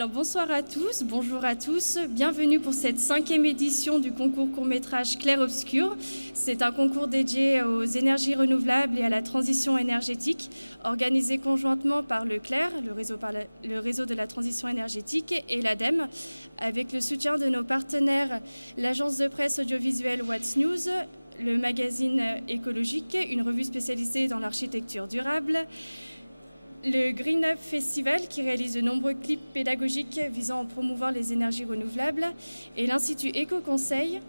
Alors bonsoir à tous, bonjour à tous, bienvenue pour cette 5e édition du concours court-métrage Clair-Obscur. C'est un concours dédié aux énergies renouvelables et à la transition énergétique, organisé conjointement par le CLER, le réseau de la transition énergétique, et l'ADEME, avec le soutien de nos partenaires, l'agence de presse audiovisuelle What's News, le magazine écologique, une revue spécialisée dans l'architecture durable, le Green Up Festival qui réalise de nombreux clips pédagogiques visant à promouvoir les énergies renouvelables et l'Institut Éco-Conseil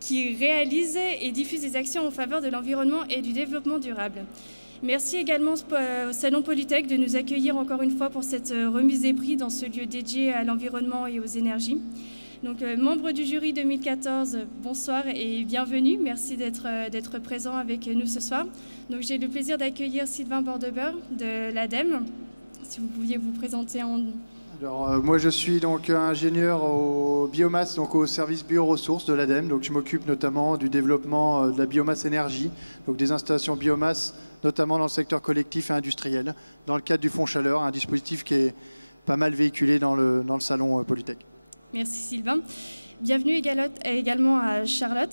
qui réalise et diffuse des actions en faveur de l'environnement et du développement durable. Merci également au Salon Polytech de nous accueillir encore une fois pour cette remise des prix dans ce lieu dédié à l'environnement et aux énergies. Donc, membre du jury 2014, bonsoir et bienvenue. Merci d'être présent avec nous ce soir. Donc, j'ai le plaisir d'accueillir Sylvain Bordebeur de l'ADEME. Si vous pouviez vous présenter en... Alors, moi, je suis donc ingénieur au biomasse, donc au service bioressources de l'ADEME. Donc, je m'occupe notamment du développement de la biomasse énergie, donc des installations biomasse, notamment dans le secteur collectif et industriel, dans le cadre du Fonds Chaleur, un dispositif qui est pas mal véhiculé dans le Salon Polytech. Merci Sylvain. Bienvenue également à Charlotte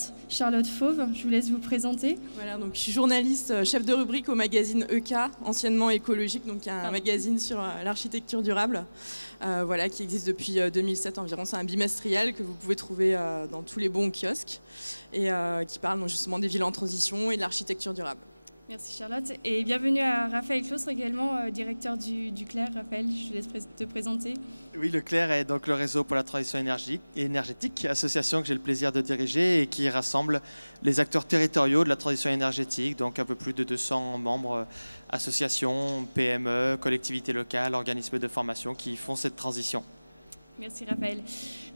Fauve. Je vous laisse vous présenter. Voilà, donc je suis journaliste, chef de rubrique au magazine EK, anciennement écologique, donc un magazine sur l'architecture durable, voilà, qui existe depuis 2007 environ. C'est un bimestriel que vous pouvez trouver dans tous les bons kiosques et qui parle donc, justement des villes en transition et de l'architecture durable. Merci Charlotte. Et bienvenue à Raphaël Claustre, également directeur du CLER. Raphaël, je te laisse te présenter. Oui, le CLER est donc le réseau pour la transition énergétique, association que j'ai le plaisir de diriger et qui rassemble les acteurs territoriaux de la transition énergétique, donc un peu plus de 200 membres, associations, PME, collectivités locales, organismes de formation qui font cette transition. Merci Raphaël.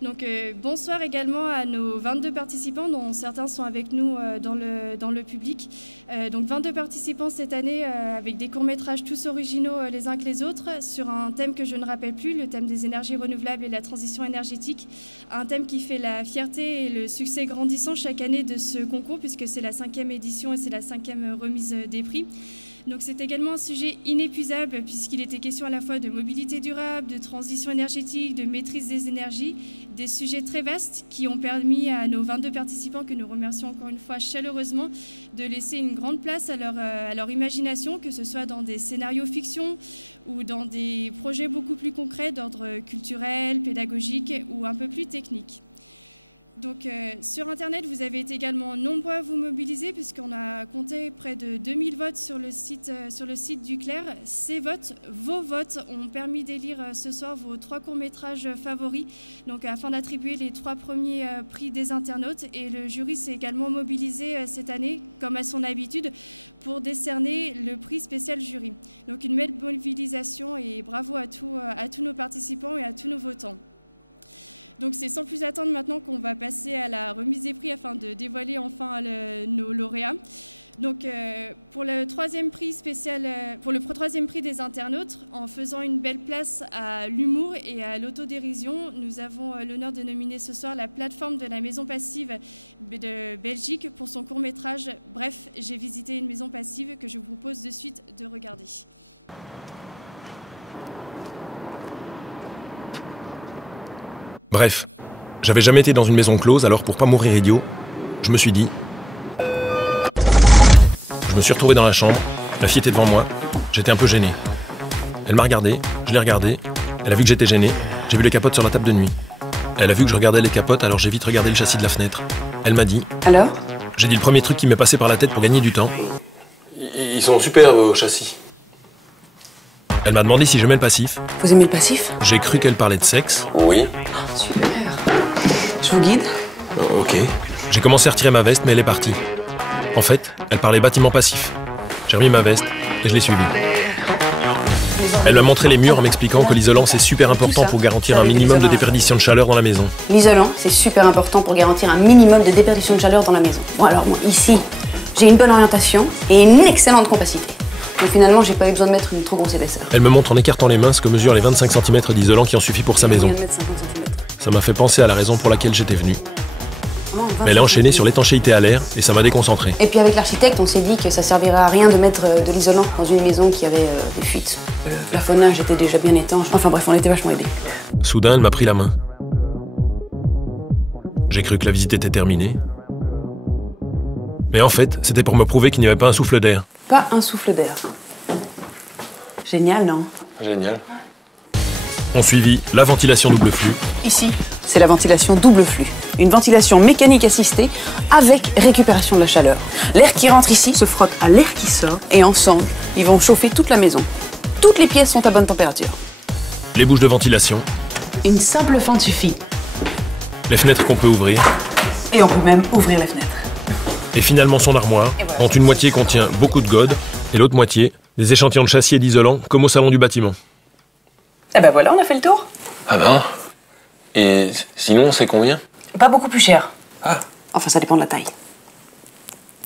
Donc bonsoir également à nos 22 participants dont certains sont avec nous dans le public. Donc 22 participants cette année avec des courts-métrages tous originaux les uns que les autres sur un thème que je ne rappelle plus, le thème des énergies renouvelables et la transition énergétique. Un thème qui fait la fierté et le succès grandissant chaque année de ce concours puisque c'est la 5e édition et c'est la 5e remise des prix. Donc c'est également un sujet inépuisable puisqu'il était question à la fois de mobilité durable, de transition énergétique, de maîtrise des énergies, des sujets très vastes qui ont permis à nos 22 participants, que nous remercions encore une fois chaleureusement, de laisser une grande place à leur imagination, que ce soit dans des scénarios fiction ou dans des projets beaucoup plus concrets d'ordre culturel, pédagogique ou un peu plus technique. Donc sur Internet, vous avez été également nombreux à vous mobiliser puisqu'on a compté près de 2000 votes sur le site du CLER. Ces votes, vos votes, ont permis d'élire ce soir vos 3 courts-métrages favoris, donc afin d'attribuer les 3 premiers prix des internautes. Et le jury s'est également mobilisé cette année, comme à son habitude, pour décerner le prix spécial jury. Donc une belle mobilisation et bravo à tous nos participants et à tous nos votants. Donc c'est sans plus attendre maintenant qu'on va passer à la remise des prix afin de dévoiler enfin nos lauréats. Donc pour le 3e prix spécial, pour le 3e prix des internautes, en faisant une belle place à l'humour et à l'autodérision, nous avons l'honneur de nominer ce soir la plateforme de la Maison Passive de Belgique pour son court-métrage « Bref, j'ai visité une maison passive » que je vous propose de suite de regarder. Bref, j'avais jamais été dans une maison close, alors pour pas mourir idiot, je me suis dit... Je me suis retrouvé dans la chambre, la fille était devant moi, j'étais un peu gêné. Elle m'a regardé, je l'ai regardée, elle a vu que j'étais gêné, j'ai vu les capotes sur la table de nuit. Elle a vu que je regardais les capotes, alors j'ai vite regardé le châssis de la fenêtre. Elle m'a dit... Alors ? J'ai dit le premier truc qui m'est passé par la tête pour gagner du temps. Ils sont super vos châssis. Elle m'a demandé si j'aimais le passif. Vous aimez le passif? J'ai cru qu'elle parlait de sexe. Oui. Oh, super. Je vous guide? Ok. J'ai commencé à retirer ma veste, mais elle est partie. En fait, elle parlait bâtiment passif. J'ai remis ma veste et je l'ai suivie. Elle m'a montré les murs en m'expliquant que l'isolant c'est super important pour garantir un minimum de déperdition de chaleur dans la maison. L'isolant, c'est super important pour garantir un minimum de déperdition de chaleur dans la maison. Bon alors moi, ici, j'ai une bonne orientation et une excellente compacité. Donc finalement, j'ai pas eu besoin de mettre une trop grosse épaisseur. Elle me montre en écartant les mains ce que mesurent les 25 cm d'isolant qui ont suffi pour sa maison. Ça m'a fait penser à la raison pour laquelle j'étais venu. Mais elle est enchaînée sur l'étanchéité à l'air et ça m'a déconcentré. Et puis avec l'architecte, on s'est dit que ça servirait à rien de mettre de l'isolant dans une maison qui avait des fuites. Le plafonnage était déjà bien étanche. Enfin bref, on était vachement aidés. Soudain, elle m'a pris la main. J'ai cru que la visite était terminée. Mais en fait, c'était pour me prouver qu'il n'y avait pas un souffle d'air. Pas un souffle d'air. Génial, non? Génial. On suivit la ventilation double flux. Ici, c'est la ventilation double flux. Une ventilation mécanique assistée avec récupération de la chaleur. L'air qui rentre ici se frotte à l'air qui sort et ensemble, ils vont chauffer toute la maison. Toutes les pièces sont à bonne température. Les bouches de ventilation. Une simple fente suffit. Les fenêtres qu'on peut ouvrir. Et on peut même ouvrir les fenêtres. Et finalement son armoire, dont une moitié contient beaucoup de godes et l'autre moitié des échantillons de châssis et d'isolant comme au salon du bâtiment. Eh ben voilà, on a fait le tour. Ah ben. Et sinon, c'est combien? Pas beaucoup plus cher. Ah. Enfin, ça dépend de la taille.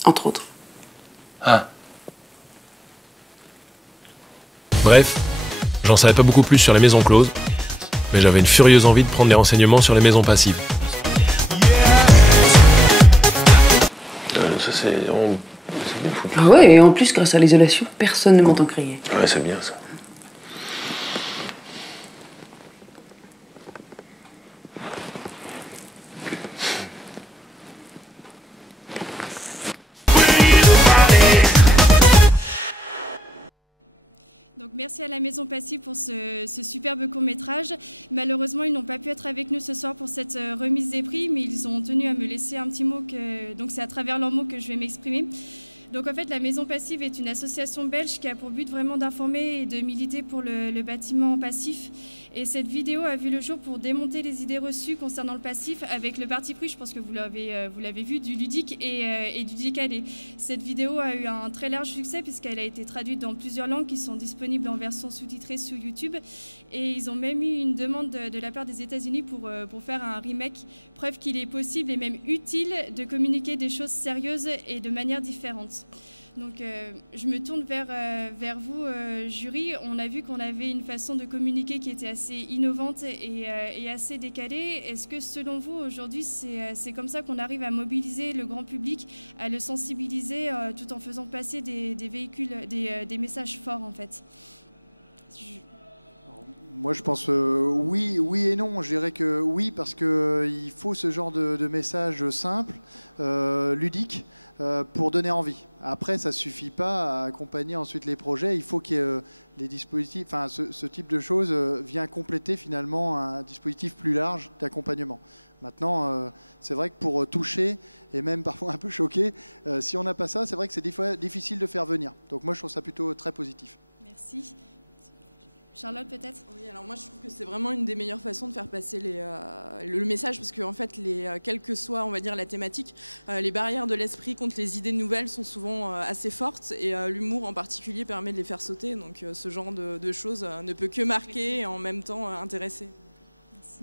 Entre autres. Ah. Bref, j'en savais pas beaucoup plus sur les maisons closes, mais j'avais une furieuse envie de prendre des renseignements sur les maisons passives. Ça, c'est vraiment... C'est bien foutu. Ah ouais, et en plus, grâce à l'isolation, personne ne m'entend crier. Ouais, c'est bien, ça. Donc merci à la Maison Passive pour ce superbe court-métrage. Malheureusement, ils n'ont pas pu être avec nous ce soir pour cette remise des prix, mais ils ont tenu à me laisser un petit mot, donc c'est à travers leurs mots que je vais m'exprimer. Donc en fait, la Maison Passive est une association belge qui a pour but vraiment d'informer et de militer pour le bâtiment passif. Et cette vidéo a vu le jour pour démonter les idées reçues concernant le passif avec le parti pris, je pense que vous l'avez vu, du ludique et du décalé. Cette vidéo a eu un très large succès puisqu'elle a été traduite dans plusieurs langues qui sont disponibles en version sous-titrée sur YouTube. Et ils ont même eu une demande de la part des États-Unis pour faire un remake, preuve qu'il est possible et même utile de communiquer des choses sérieuses et de manière différente. Donc je me tourne vers vous, jury. On a vu qu'on avait une façon de communiquer qui était assez innovante et assez décalée. Est-ce que selon vous, aujourd'hui, c'est comme ça qu'on arrive à mobiliser le grand public, à le sensibiliser tout en faisant passer des véhicules, des messages forts en fait? Moi, je pense oui et non. Je dirais que oui, parce qu'il faut ce genre de message simple, ludique, pour donner envie. Après, ça ne suffit pas à accompagner ensuite les projets. Il faut qu'il y ait les dispositifs, enfin, ce type de choses vient compléter finalement un dispositif plus large d'accompagnement. Maintenant, c'est vrai que pour toucher, et même parfois un peu choquer, si on n'a pas ça, c'est vrai que c'est difficile de faire venir. Donc moi, je trouve ça plutôt très positif. Merci. Charlotte, peut-être? Oui, alors moi je trouve que c'est vraiment une des meilleures façons de faire passer le message, parce que en fait, quelle que soit, on va dire, la thématique, les barrières de l'esprit contre les idées nouvelles sont souvent assez fortes, et l'humour en particulier permet de les faire sauter. Donc ce genre de choses ne peut que marquer et en même temps intéresser. Merci.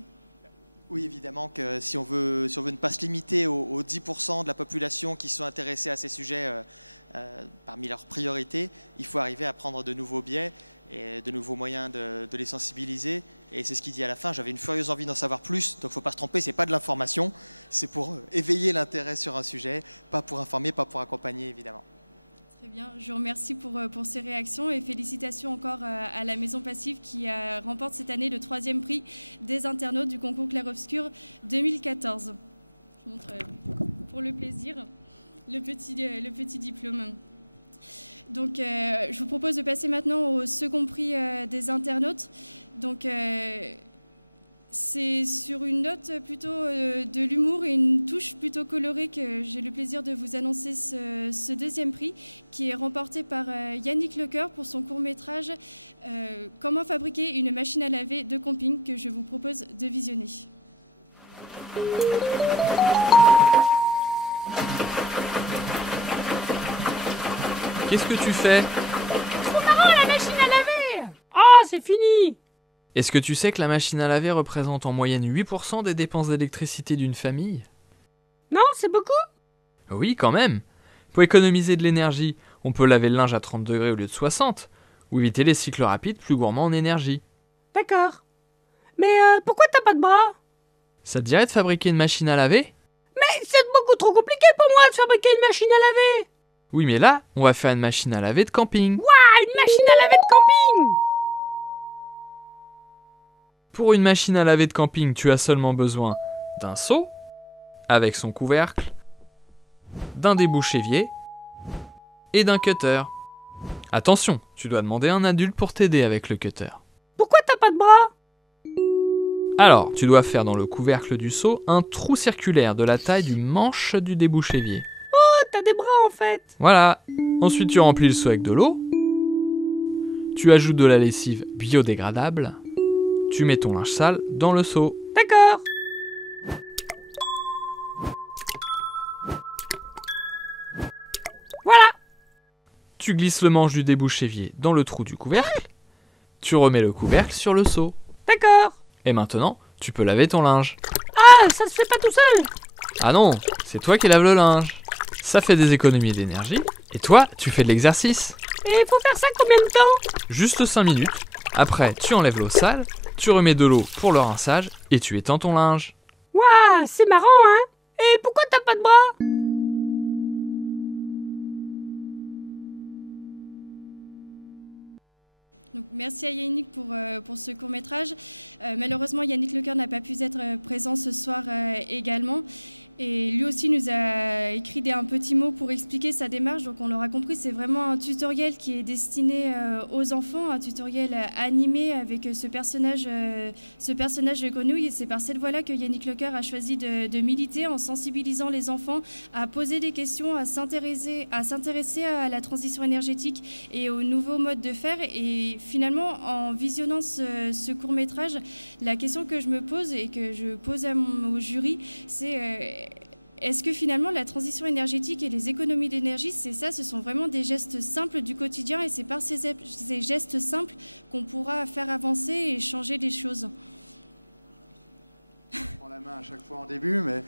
Oui, évidemment que si on veut ne pas se limiter aux 10% de la population qui sont intéressés à ces sujets parmi leurs priorités, il faut arriver à prendre de nouveaux biais et de nouveaux moyens de les sensibiliser. Et c'est ce qu'il dit à la fin, j'avais une furieuse envie d'en savoir plus, donc il ne faut pas se tromper, c'est pas de l'information, c'est pour éveiller l'intérêt sur un sujet, pas pour informer, pas pour accompagner, évidemment. Très bien, je vous remercie pour ces réactions et félicitations encore à la Maison Passive qui remporte cette année le 3e prix des internautes du concours Clair-Obscur 2014. Je montre pour le plaisir le petit diplôme. Donc, je vous propose de passer maintenant au second prix des internautes. Donc, c'est sur une note plutôt de l'humour et une touche plutôt colorée que j'ai le plaisir de vous annoncer ce 2e prix qui est remporté par Yannick Lecoeur pour son court-métrage « Comment fabriquer une machine à laver de camping » que je vous propose de visionner. Qu'est-ce que tu fais? Trop marrant la machine à laver! Ah, c'est fini! Est-ce que tu sais que la machine à laver représente en moyenne 8% des dépenses d'électricité d'une famille? Non, c'est beaucoup? Oui, quand même. Pour économiser de l'énergie, on peut laver le linge à 30 degrés au lieu de 60, ou éviter les cycles rapides plus gourmands en énergie. D'accord. Mais pourquoi t'as pas de bras? Ça te dirait de fabriquer une machine à laver? Mais cette trop compliqué pour moi de fabriquer une machine à laver. Oui, mais là, on va faire une machine à laver de camping. Waouh, une machine à laver de camping. Pour une machine à laver de camping, tu as seulement besoin d'un seau, avec son couvercle, d'un débouche-évier et d'un cutter. Attention, tu dois demander à un adulte pour t'aider avec le cutter. Pourquoi t'as pas de bras? Alors, tu dois faire dans le couvercle du seau un trou circulaire de la taille du manche du débouche-évier. Oh, t'as des bras en fait. Voilà. Ensuite, tu remplis le seau avec de l'eau. Tu ajoutes de la lessive biodégradable. Tu mets ton linge sale dans le seau. D'accord. Voilà. Tu glisses le manche du débouche-évier dans le trou du couvercle. Tu remets le couvercle sur le seau. D'accord. Et maintenant, tu peux laver ton linge. Ah, ça se fait pas tout seul. Ah non, c'est toi qui laves le linge. Ça fait des économies d'énergie. Et toi, tu fais de l'exercice. Et il faut faire ça combien de temps? Juste 5 minutes. Après, tu enlèves l'eau sale, tu remets de l'eau pour le rinçage et tu étends ton linge. Waouh, c'est marrant, hein? Et pourquoi t'as pas de bras? Donc, merci à Yannick pour ce court-métrage. Malheureusement, Yannick Lecoeur n'a pas pu être présent ce soir également. Et lui aussi nous a écrit un petit mot pour expliquer sa démarche. Donc on l'aura compris, c'est vraiment un tutoriel qui est destiné aux enfants, un tutoriel animé avec ce personnage grenouille. Et c'est par cette voie-là que Yannick Lecoeur a choisi de militer en sensibilisant les enfants à poser des questions, à s'intéresser à la transition énergétique et aux nouveaux modes de faire. Et finalement, en visionnant ce court-métrage, la question que je me pose et que je pose au jury, c'est est-ce que finalement la transition énergétique et les économies d'énergie, c'est ça, ce sont vraiment des gestes simples du quotidien et c'est par ces gestes simples qu'on pourra faire avancer et changer les choses? La main à chaque fois en début, mais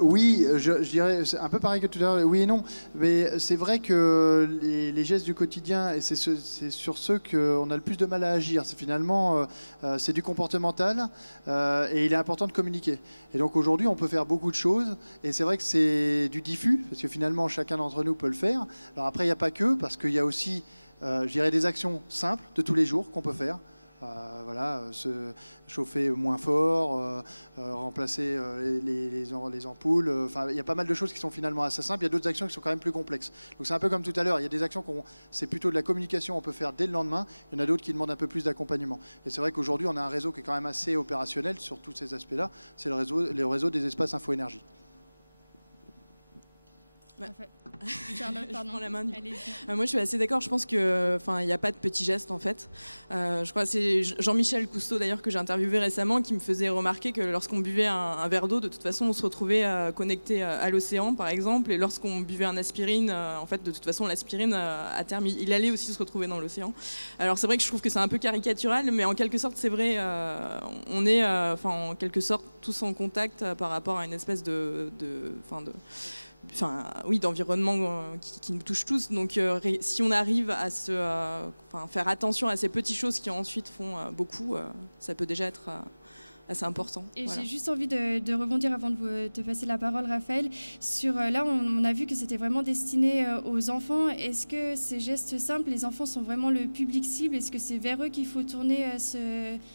oui, je dirais, c'est un peu pareil que tout à l'heure, oui et non, mais c'est vrai que les gestes du quotidien, et c'est sur ceux qu'on a le plus de mal à agir, c'est finalement, c'est du comportemental, et il est important de communiquer. Et donc aujourd'hui, on peut faire beaucoup de choses, et c'est vrai que c'est du diffus, parce que finalement, chacun d'entre nous peut le faire. Alors après, il n'y a pas que, parce qu'il y a aussi, je dirais, des actions simples de tous les jours qu'on peut faire. Voilà, se chauffer moins fort, remplacer les ampoules. Enfin, il y a pas mal de choses qui sont finalement assez simples. Il y a d'autres actions qui sont quand même plus complexes. Donc c'est un peu comme tout à l'heure. Il y a des actions c'est plutôt de la communication, on peut faire dès le lendemain. Il y en a d'autres qui demandent un peu plus d'accompagnement. Et c'est vrai qu'aujourd'hui, on a un réseau qui est quand même assez opérationnel sur tous ces aspects-là. C'est le réseau des espaces info-énergie. Charlotte, je prends la main. Moi, je suis assez d'accord. Je pense que, il n'y a pas de petits gestes en fait. Je crois que c'est Jean-Michel Cousteau d'ailleurs que j'ai interviewé récemment qui me faisait remarquer que lorsqu'on buvait un verre d'eau, de toute façon, on se retrouvait connecté à l'océan, par exemple. Et lorsqu'on buvait un aspirine, en fait, de toute façon, l'aspirine, à terme, il allait aussi se retrouver dans l'océan. Alors, c'est vrai que je trouve que c'est un peu caricatural, mais en quelque sorte, c'est vrai. On est, en quelque sorte, tous en contact par rapport à une espèce d'environnement qui nous touche tous. Donc si on arrive à faire attention à ces petites choses qui ensuite font beaucoup, ça peut déjà être assez important. Et voilà. J'ai juste envie de rebondir avant de te passer la parole, Raphaël. Là, on a vu que c'était vraiment destiné aux enfants. Est-ce que ces gestes simples, les enfants sont vraiment le public cible? Est-ce que c'est vers eux qu'il faut tourner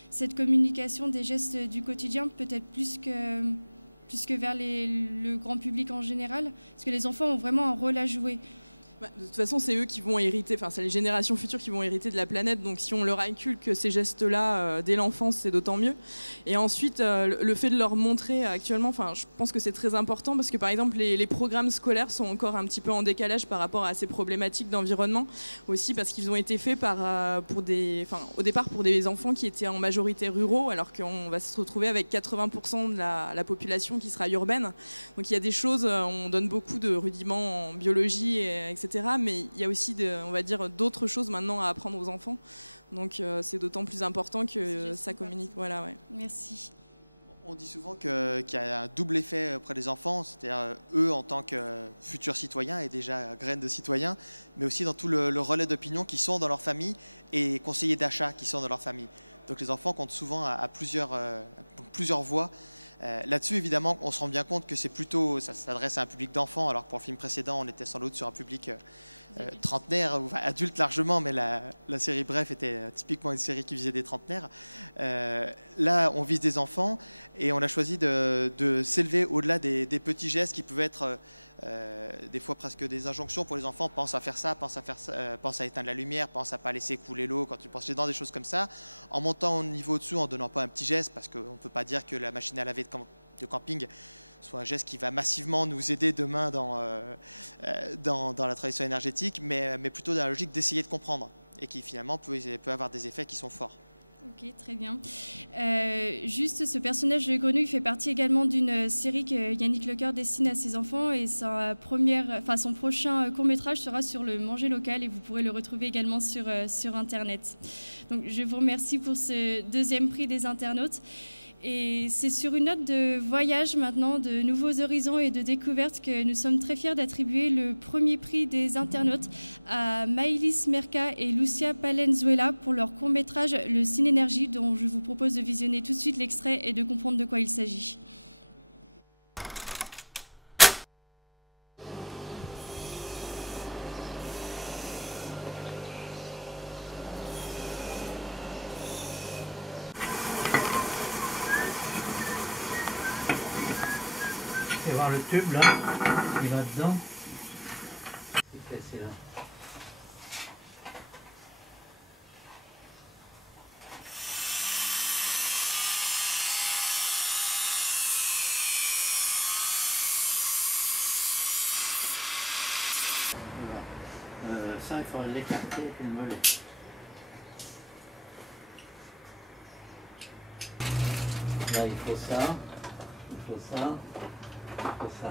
cette communication des gestes du quotidien, peut-être plus que vers le grand public en général? Parce que les enfants ont vraiment un rôle à jouer. De toute façon, c'est eux qui vont hériter, c'est les générations futures qui vont hériter de la planète. Donc si on leur inculque ces gestes-là dès l'enfance, c'est d'autant mieux. Et ensuite, le fait de leur montrer actuellement, je pense que c'est très important parce que par exemple, les programmes scolaires sont encore un petit peu en décalage par rapport à ces problématiques d'environnement. Aussi parce qu'ils ont été faits au départ pour des enfants qui étaient en majorité ruraux, alors qu'on va se retrouver avec 80% de la population qui sera urbaine. Donc il y a des choses, on donne beaucoup de rudiments en biologie, etc. Mais il y a aussi, on va dire, d'autres choses maintenant à apprendre aux enfants. Donc c'est d'autant plus important que ça communique. Voilà, ouais. Merci. On dit souvent qu'il y a un double effet auprès des enfants, c'est-à-dire eux en tant que futurs citoyens et déjà graines de citoyens, mais aussi dans tout le relais d'opinion qui sont dans leur famille et conseillers d'achat qui sont dans leur famille. Donc les enfants comptent souvent à plusieurs voix Là-dessus, évidemment, on se rend bien compte que ça s'adresse à un public d'enfants, alors que pour le film précédent, on était sans doute sur un public trentenaire, ou adulte largement, mais la série Bref était typiquement une série qui visait des trentenaires. Là, on vise des enfants et on a choisi de s'élever au-delà des petits gestes qui pouvaient être des fois presque des injonctions pour les enfants. Pense à faire ça, pense à éteindre la lumière, pense à pas laisser couler l'eau quand tu penses dans des choses comme ça, en montant au niveau au-dessous, en donnant pas un petit geste, parce qu'on ne peut pas dire que la machine à laver de camping soit un geste qui va massivement nous aider demain dans la transition énergétique, mais plutôt dans la logique d'essayer de comprendre, et qui finalement peut avoir des effets qui sont forts. Ok, très bien. Juste, ce personnage de grenouille fait partie également d'une série que Yannick Lecoeur dessine à ses enfants, et son prochain court-métrage sera sur le manger local, et vous pourrez le retrouver également sur Internet. Donc, je vous remercie pour ce deuxième prix des internautes. Et c'est sur une note de voyage maintenant, de nouveaux horizons et de découvertes, que nous sommes très fiers d'attribuer le premier prix des internautes à Maïlis Merca et Lucia Palenzuela pour leur court-métrage Le Synénergie, dont je vous propose de visionner tout de suite l'extrait et de comprendre de quoi il s'agit. Tu vas voir le tube là, il va dedans. C'est cassé là. Voilà. Ça, il faudrait l'écarter et le mollet. Là, il faut ça, il faut ça. Ça.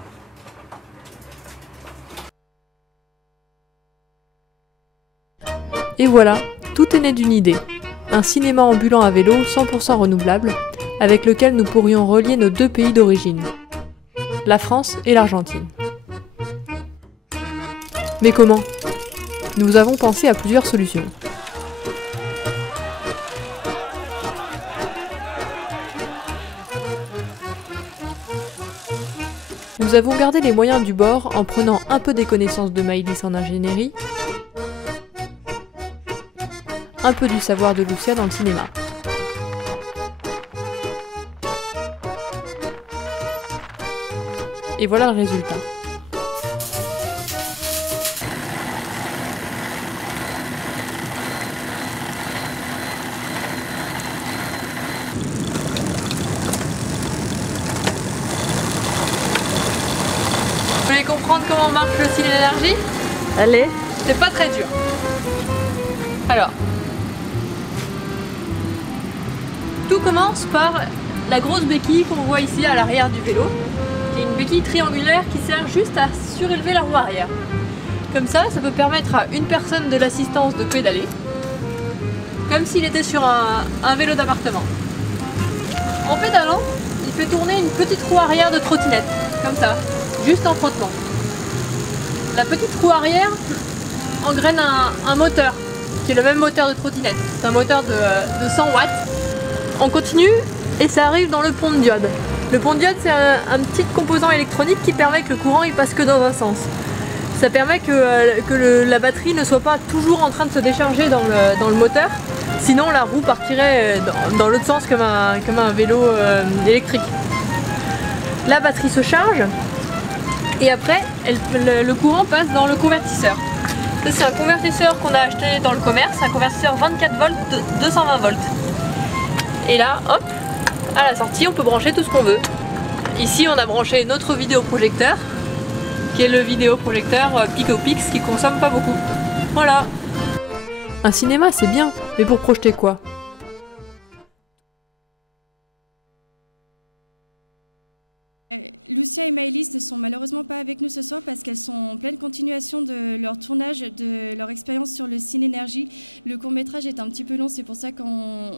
Et voilà, tout est né d'une idée. Un cinéma ambulant à vélo 100% renouvelable, avec lequel nous pourrions relier nos deux pays d'origine, la France et l'Argentine. Mais comment ? Nous avons pensé à plusieurs solutions. Nous avons gardé les moyens du bord en prenant un peu des connaissances de Maïlis en ingénierie, un peu du savoir de Lucia dans le cinéma. Et voilà le résultat. Vous voulez comprendre comment marche le Synénergie ? Allez. C'est pas très dur. Alors, tout commence par la grosse béquille qu'on voit ici à l'arrière du vélo, qui est une béquille triangulaire qui sert juste à surélever la roue arrière. Comme ça peut permettre à une personne de l'assistance de pédaler, comme s'il était sur un vélo d'appartement. En pédalant, il fait tourner une petite roue arrière de trottinette, comme ça, juste en frottement. La petite roue arrière engraine un moteur, qui est le même moteur de trottinette. C'est un moteur de 100 watts. On continue et ça arrive dans le pont de diode. Le pont de diode, c'est un petit composant électronique qui permet que le courant il passe que dans un sens. Ça permet que la batterie ne soit pas toujours en train de se décharger dans le moteur, sinon la roue partirait dans l'autre sens comme un vélo électrique. La batterie se charge et après le courant passe dans le convertisseur. Ça, c'est un convertisseur qu'on a acheté dans le commerce, un convertisseur 24 volts de 220 volts. Et là, hop, à la sortie, on peut brancher tout ce qu'on veut. Ici, on a branché notre vidéoprojecteur, qui est le vidéoprojecteur PicoPix, qui consomme pas beaucoup. Voilà. Un cinéma, c'est bien, mais pour projeter quoi ? Lucia et Maïlis ne sont malheureusement pas avec nous ce soir parce qu'elles sont en pleine continuation de leur tournage, de leur expérience sur le Synénergie. Le court-métrage est un petit peu long, c'est pour ça qu'on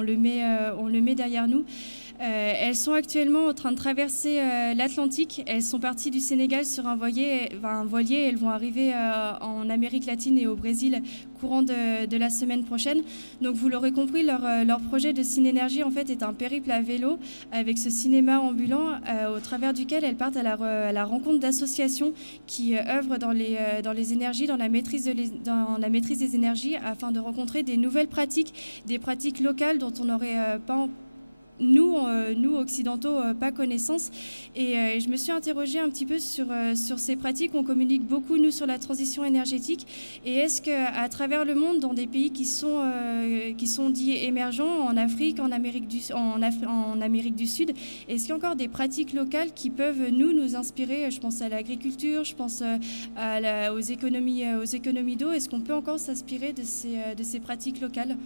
le met derrière nous. Elles sont actuellement en train de traverser l'Atlantique. Elles sont parties du Sénégal sur un voilier et elles vont arriver en Amérique latine et au Brésil courant de la semaine prochaine. Donc vous l'aurez compris, leur projet de Synénergie en fait est un périple à vélo avec ce cinéma ambulant au travers duquel elles partent à la rencontre d'associations qui œuvrent dans les énergies, dans la maîtrise des énergies afin de rencontrer des nouvelles pratiques, des pratiques locales dont on n'aurait pas nous occidentaux, pas connaissance. Et je me suis interrogée un petit peu sur ces pratiques. On communique beaucoup, nous, sur la transition énergétique. Et est-ce qu'à travers le monde, dans des pays qui sont dits émergents, en Afrique, en Amérique du Sud, est-ce qu'il y a encore des pratiques locales qui peuvent nous inspirer? Je pense à l'agriculture, je pense aux économies d'eau. Est-ce qu'on peut encore s'inspirer de ces pratiques locales?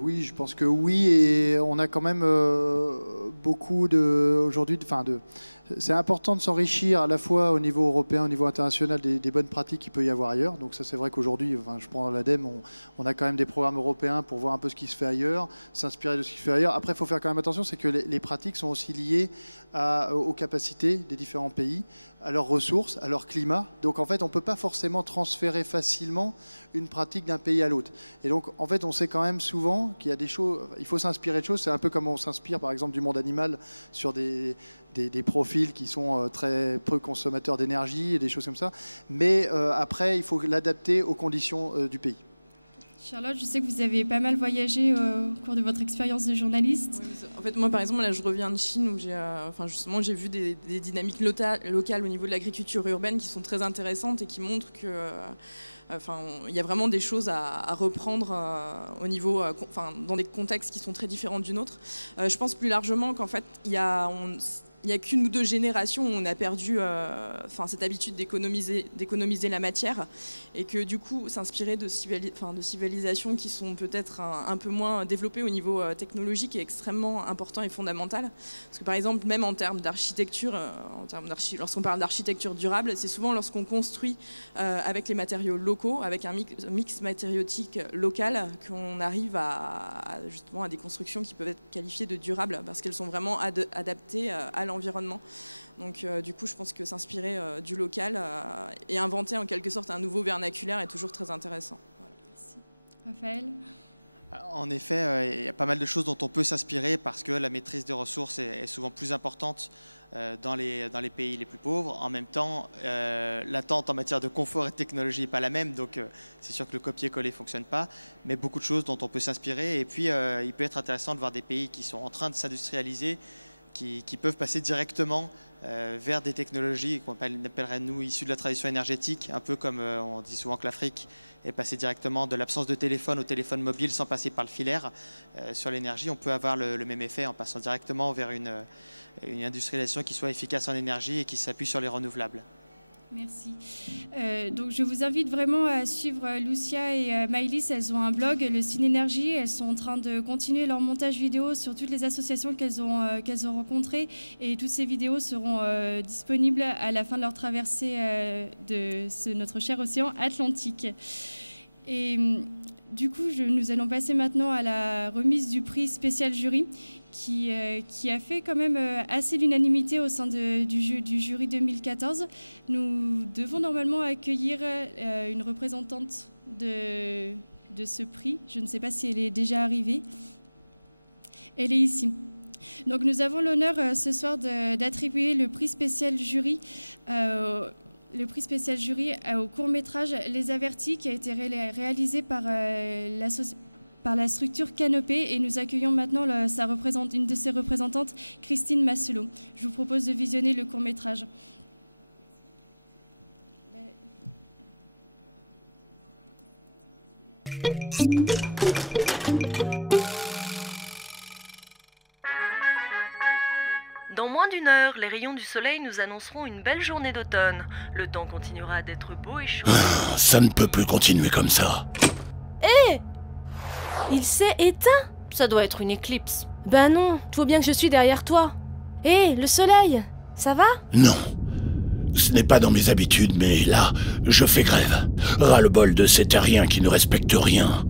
Oui, je pense que oui, et on a quand même beaucoup aujourd'hui. C'est important de s'enrichir à la fois au niveau européen, au niveau international des bonnes pratiques qu'il peut y avoir ailleurs. Donc ça, c'est vrai qu'aujourd'hui, je prends l'ADEME, on a quand même des programmes européens pour voir un peu ce qui se fait ailleurs, s'inspirer de ce qui se fait ailleurs. Après, il faut faire quand même attention, c'est que les pratiques sont aussi liées aux capacités des différents pays, à leurs ressources, à leur climat. Donc en fait, on ne peut pas forcément transférer facilement une pratique d'un pays à l'autre. Et donc en fait, on sait quand même souvent qu'il y a des choses, il faut s'inspirer de choses. C'est un peu comme on s'inspire par exemple du monde animal sur des profils qui sont très peu consommateurs d'énergie et des choses comme ça. Mais après, il faut l'adapter aux conditions du pays. Charlotte, je sais que vous avez pas mal voyagé au cours de votre expérience de journaliste. Oui, en fait, moi, par exemple, là, je reviens de Chine où j'ai vu des dynamiques locales au niveau de l'agriculture urbaine qui sont très intéressantes et qui montrent que il y a vraiment des choses à reprendre au niveau, dans des contextes qui sont très différents du nôtre. Je pense plus largement qu'en fait, il y a qu'une ou deux générations où on a perdu cette habitude d'économiser la matière et que du coup s'inspirer de civilisations qui sont peut-être un peu moins développées au niveau technologique est extrêmement important et fondamental. Parce que par exemple, même en termes d'architecture, lorsqu'on parle d'architecture durable, c'est souvent lorsqu'on construit avec les matériaux locaux, avec un mix matériautique local, qu'on arrive justement à des constructions qui peuvent être qualifiées de durables parce qu'elles sont vraiment adaptées à l'environnement. Donc du coup, je pense que s'inspirer du local et inventer en quelque sorte un nouveau vernaculaire est toujours très intéressant. Voilà. Merci. Raphaël ? En effet, il y a pas mal de choses dont on peut s'inspirer parce que la maîtrise des ressources est souvent plus importante dans les pays les plus pauvres. En même temps, l'attente en matière de confort et de technologie n'est pas la même, donc c'est sûr que le copier-coller ne fonctionne pas, mais beaucoup de choses dont on peut s'inspirer. Et puis, il peut être intéressant de voir des pays qui sont en train de s'industrialiser, qui peuvent passer directement vers des technologies qu'on appellerait, nous, issues de la transition énergétique, un peu comme on dit souvent que l'Afrique est passée directement de l'absence de téléphone au téléphone mobile sans passer par le filaire. Sur l'énergie, on peut avoir le même effet en passant directement vers une industrialisation qui soit efficace en énergie et qui s'appuie sur les renouvelables. Merci. Donc je vous invite vraiment à suivre Lucia et Maëlys. Elles ont un blog, le Synénergie. Elles sont en train de continuer leur montage vidéo sur toutes les associations qu'elles ont rencontrées. Et toutes ces vidéos seront disponibles à la fin de leur traversée de notre cher océan Atlantique. Et du coup, nous allons passer maintenant à la remise du prix spécial jury qui a fait quand même assez l'unanimité au sein du jury 2014. Nous devons normalement accueillir une représentante de ce prix. Je ne sais pas si elle est déjà arrivée. Elle est ici. Donc nous avons l'honneur ce soir d'attribuer le prix spécial jury au court-métrage Les Avertis qui a été réalisé par la structure Canopée, et nous accueillons maintenant une de ses représentantes, Christine Masselot. Je vous propose de visionner le court-métrage. Dans moins d'une heure, les rayons du soleil nous annonceront une belle journée d'automne. Le temps continuera d'être beau et chaud. Ça ne peut plus continuer comme ça. Hé ! Il s'est éteint ? Ça doit être une éclipse. Ben non, tu vois bien que je suis derrière toi. Hé, le soleil, ça va ? Non. Ce n'est pas dans mes habitudes, mais là, je fais grève. Ras-le-bol de ces terriens qui ne respectent rien.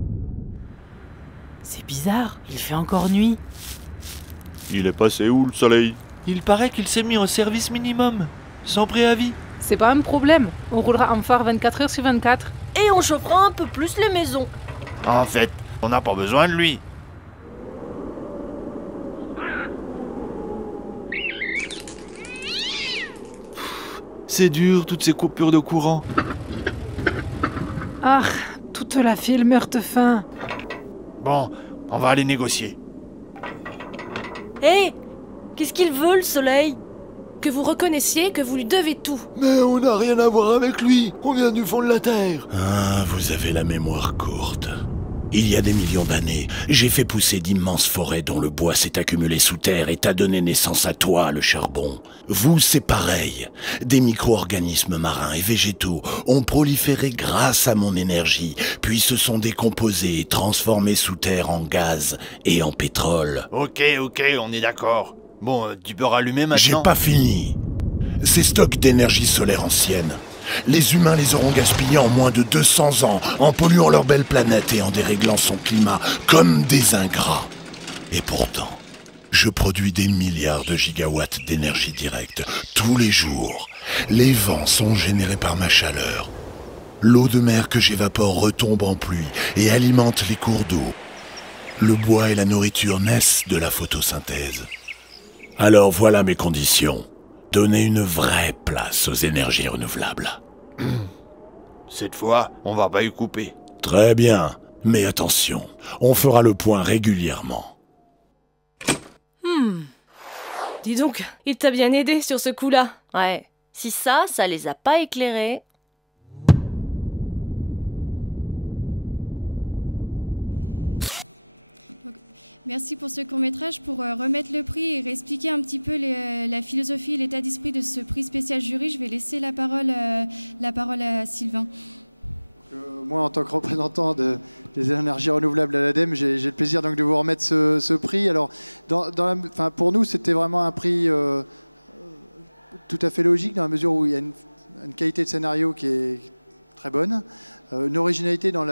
C'est bizarre, il fait encore nuit. Il est passé où le soleil? Il paraît qu'il s'est mis en service minimum, sans préavis. C'est pas un problème, on roulera en phare 24 heures sur 24. Et on chauffera un peu plus les maisons. En fait, on n'a pas besoin de lui. C'est dur, toutes ces coupures de courant. Ah, toute la file meurt de faim. Bon, on va aller négocier. Hé, qu'est-ce qu'il veut, le soleil? Que vous reconnaissiez que vous lui devez tout. Mais on n'a rien à voir avec lui, on vient du fond de la Terre. Ah, vous avez la mémoire courte. Il y a des millions d'années, j'ai fait pousser d'immenses forêts dont le bois s'est accumulé sous terre et t'a donné naissance à toi, le charbon. Vous, c'est pareil. Des micro-organismes marins et végétaux ont proliféré grâce à mon énergie, puis se sont décomposés et transformés sous terre en gaz et en pétrole. Ok, on est d'accord. Bon, tu peux rallumer maintenant. J'ai pas fini. Ces stocks d'énergie solaire ancienne, les humains les auront gaspillés en moins de 200 ans, en polluant leur belle planète et en déréglant son climat comme des ingrats. Et pourtant, je produis des milliards de gigawatts d'énergie directe tous les jours. Les vents sont générés par ma chaleur. L'eau de mer que j'évapore retombe en pluie et alimente les cours d'eau. Le bois et la nourriture naissent de la photosynthèse. Alors voilà mes conditions. Donner une vraie place aux énergies renouvelables. Cette fois, on va pas y couper. Très bien, mais attention, on fera le point régulièrement. Dis donc, il t'a bien aidé sur ce coup-là. Ouais, si ça les a pas éclairés... Merci pour ce court-métrage. Pour remettre le prix et réexpliquer un petit peu la philosophie et l'état d'esprit de ce prix spécial jury, je vais laisser la parole à Sylvain. Moi, en tant que représentant des énergies renouvelables à l'ADEME, j'ai le plaisir donc de vous remettre ce prix. Alors, pour nous, c'était vraiment un prix tout à fait logique, dans la mesure où il y a une qualité de scénario qui est très bonne, une originalité dans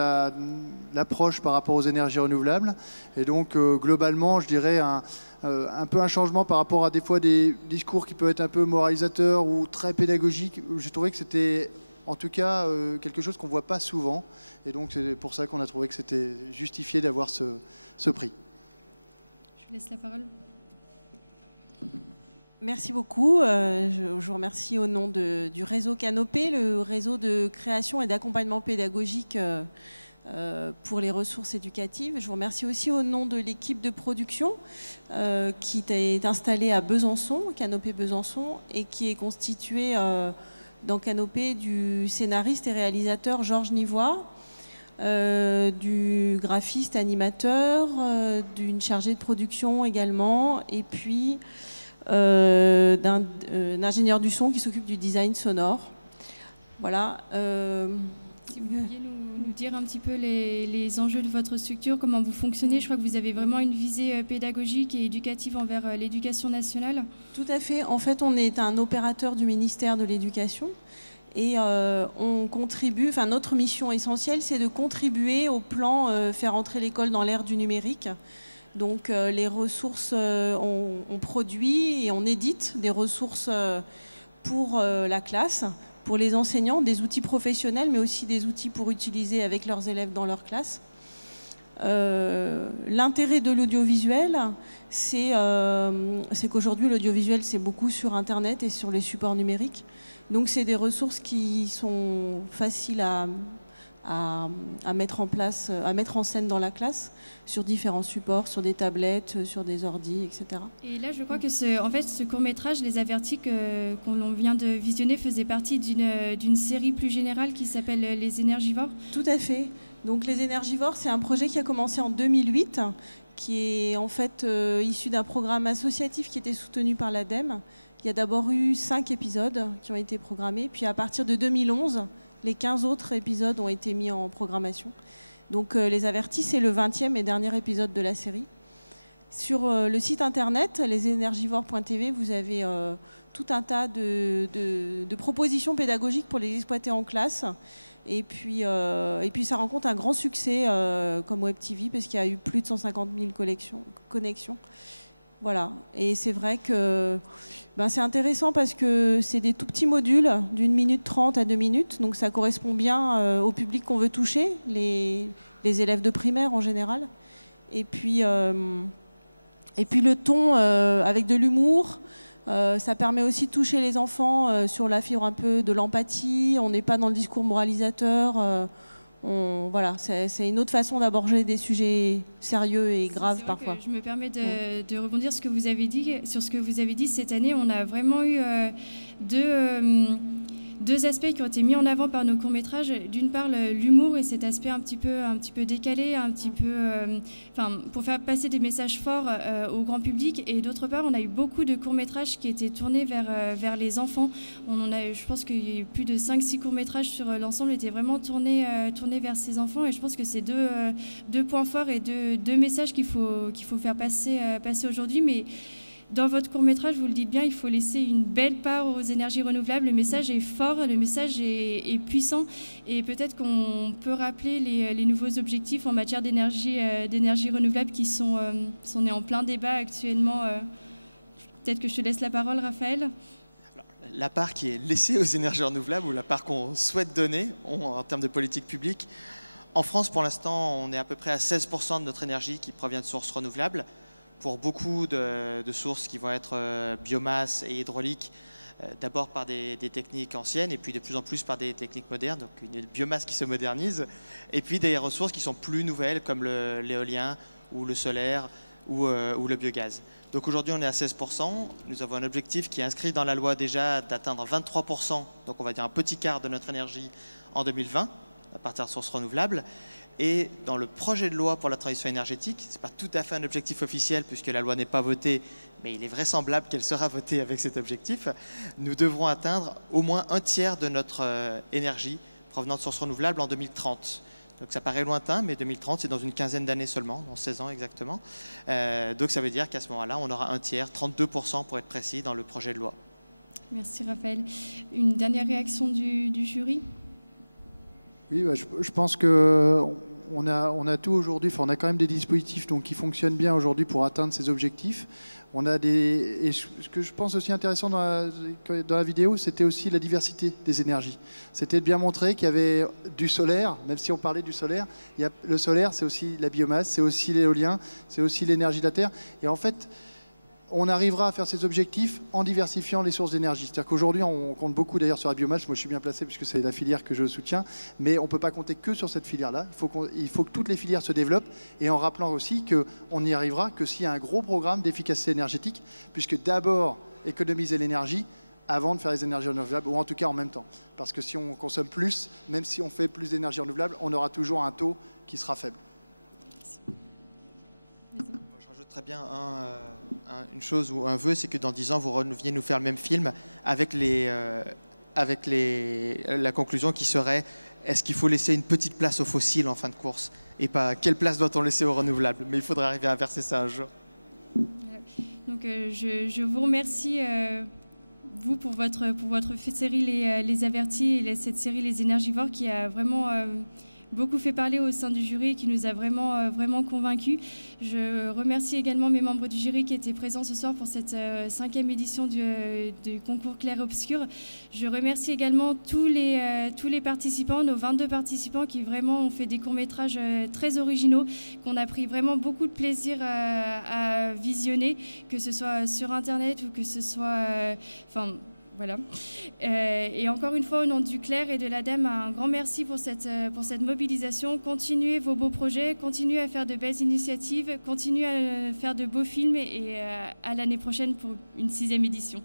l'approche par rapport aux énergies renouvelables, et donc globalement, je dirais un peu un changement par rapport à des fois des discours qui peuvent être un peu moralisateurs ou très pédagogiques. J'ai trouvé que c'était en tout cas quelque chose qu'on ne voit pas souvent, et donc c'est pour ça qu'on a trouvé que c'était justifié d'avoir ce prix. Je vous laisse la parole. Merci beaucoup. Je vous remercie au nom du réseau Canopé, le réseau de création et d'accompagnement pédagogique pour les ressources éducatives. Je vous remercie aussi au nom de l'équipe de production qui est installée à Besançon, Canopé Besançon, et qui est constituée dans Canopé du scénariste et réalisateur Georges Nivois, du graphiste animateur, d'une chargée de production également, et puis d'un ingénieur du son qui s'occupe du design sonore. Voilà. Si vous pouviez nous dire un petit peu les enjeux de votre structure, comment vous fonctionnez. Je crois que vous avez vraiment une visée pédagogique et éducative envers l'éducation nationale. Tout à fait. En fait, on est un opérateur du ministère de l'Éducation et on contribue, notre mission essentielle, c'est de contribuer au plan faire entrer l'école dans l'ère du numérique. Donc les ressources, on produit et on édite des ressources pour la classe, pour les enseignants, des outils professionnels, mais aussi des outils pour utiliser avec leurs élèves dans leur classe. L'intérêt de l'audiovisuel, c'est qu'aujourd'hui, l'audiovisuel, c'est beaucoup sur Internet et sur les supports numériques. Donc c'est des ressources qui sont faciles à mettre en place, à mettre en scène dans la classe, sur différents supports, sur des tablettes, sur des ordis, etc. Et là, je crois que ce court-métrage, Les Avertis, qu'on vient de visionner, faisait partie d'une série plus générale qui s'appelle Les Énergivores. Tout à fait. Donc Les Énergivores, c'est un projet qui a commencé en 2008, qui est en fait issu d'un programme associatif qui était soutenu par l'ADEME. Il y a d'abord eu 5 épisodes qui ont été programmés, puis à partir de 2011, les 15 autres épisodes ont été mis en programmation. Donc Les Avertis, c'est le 20e et dernier épisode de la série. Sur le site internet, lesénergivores.tv, vous avez tout un tas de propositions pédagogiques pour les exploiter en classe. Et puis ça rencontre un grand succès comme Web TV parce qu'il y a eu plus de 150 000 connexions. Voilà. Et c'est vrai que c'est intéressant parce que c'est des tout petits modules d'1 minute 30 à 2 minutes. Donc ça correspond bien au public qu'on veut toucher, les élèves de primaire en général. Et puis le ton avec de l'humour. Ça permet aussi de toucher les enfants sur la fibre un peu de l'empathie. On n'est pas dans le discours moralisateur. Voilà, c'est une autre façon d'aborder des sujets sérieux et graves parfois. Je me permets de rebondir sur ce que vous avez dit. Cette année, on a vraiment eu deux aspects qui ont été mis en avant par nos courts-métrages. D'une part, l'humour et cet aspect un petit peu décalé, pour faire passer des messages forts au grand public. Et d'autre part, on a eu beaucoup de courts-métrages qui étaient tournés vers les enfants. Je pense qu'il y a eu plus de 5-6 courts-métrages sur l'ensemble, étaient vraiment tournés vers ces enfants. Et je pense que c'est deux points forts et deux messages qu'il faut faire passer aujourd'hui. Mais dans votre court-métrage, vous le dites bien, il faut laisser une belle part aux énergies renouvelables. Le message est fort, le message est puissant. Et peut-être qu'on peut rappeler les nouveaux objectifs en matière d'énergie renouvelable qui sont en plein débat actuellement. Peut-être que je te laisse la parole, Raphaël. La part qui est laissée aux énergies renouvelables ou la part qu'on souhaite donner en termes de politique publique. En France, pour l'instant, on est à peu près à 16% de notre énergie qui provient de sources renouvelables. Pour beaucoup de sources qui vont être biomasse et hydraulique, d'abord par des techniques anciennes et puis de plus en plus par des techniques modernes, donc une biomasse qui se modernise, et puis des ressources qui sont plus nouvelles comme l'éolien ou le solaire ou le biogaz. Donc aujourd'hui on est à 16%, nous avons un objectif qui est inscrit dans la loi déjà d'atteindre 23%, donc on va dire un petit quart de notre énergie en 2020 à partir de sources renouvelables. Et dans le projet de loi pour la transition énergétique, ce n'est pas tout à fait un objectif officiel puisque la loi n'est pas votée, mais il est vraisemblable qu'elle sera votée avec cet objectif. Nous devrons atteindre au moins un tiers de notre énergie provenant de sources renouvelables en 2030. Donc ça paraît lointain, mais 2030, c'est dans une quinzaine d'années seulement, dans 16 ans exactement. Donc ça veut dire qu'à ce moment-là, on aura un tiers, 32% pour être précis, dans le projet de loi. Merci Raphaël. Une dernière réaction du jury ? Oui, je pense qu'on a tout aujourd'hui. On a quand même des dispositifs qui fonctionnent bien aujourd'hui pour atteindre ces objectifs. Et ce que je pense aussi intéressant dans la vidéo, c'était aussi la diversité des énergies. C'était de bien montrer qu'il y avait du solaire, même si on parlait du solaire. Le solaire, c'est aussi la biomasse, c'est aussi l'éolien, c'est aussi l'énergie de la terre. Et en fait, on arrivera à faire ces objectifs en diversifiant les sources d'énergie. C'est-à-dire qu'aujourd'hui, on compte beaucoup d'ailleurs sur la biomasse. Moi, je suis bien placé puisque c'est la filière que je soutiens. Mais on ne peut pas compter que sur cette filière-là. Il faut que toutes les filières se développent. Et en rappelant aussi qu'on n'y arrivera que s'il y a un gros programme d'efficacité énergétique, puisque d'abord, économiser l'énergie avant de faire les énergies renouvelables, ou en tout cas en même temps. Parce que si on consomme plus, même si on fait plus d'énergie renouvelable, on aura toujours un taux qui sera faible. Très bien, une chose ou un vœu, c'est que dans 10 ans, vous reveniez nous faire le même film avec la conclusion qui serait est-ce qu'il faut laisser une petite place aux fossiles en fin de course et pas quelle place doit-on laisser aux renouvelables. Mais il faudra arriver à inverser ça un jour. Donc je vous remercie vous pour votre série les Avertis et cette série Les Énergivores qui a vraiment beaucoup fait parler au sein du jury et qui nous a vraiment convaincus. Je remercie également mes membres du jury qui étaient présents ce soir pour cette 5e édition du concours Clair et Obscur. Je remercie également tous les participants, nos 22 participants qui vraiment ont fait des courts-métrages très originaux, qu'on a pris vraiment beaucoup de plaisir à visionner, que ce soit sur Internet ou que ce soit... Voilà. Et encore une fois, au nom du Clair et de l'ADEME, un grand merci pour cette mobilisation. Continuez vos beaux projets, continuez à faire de belles initiatives, continuez à faire de beaux films et à l'année prochaine pour une 6e édition.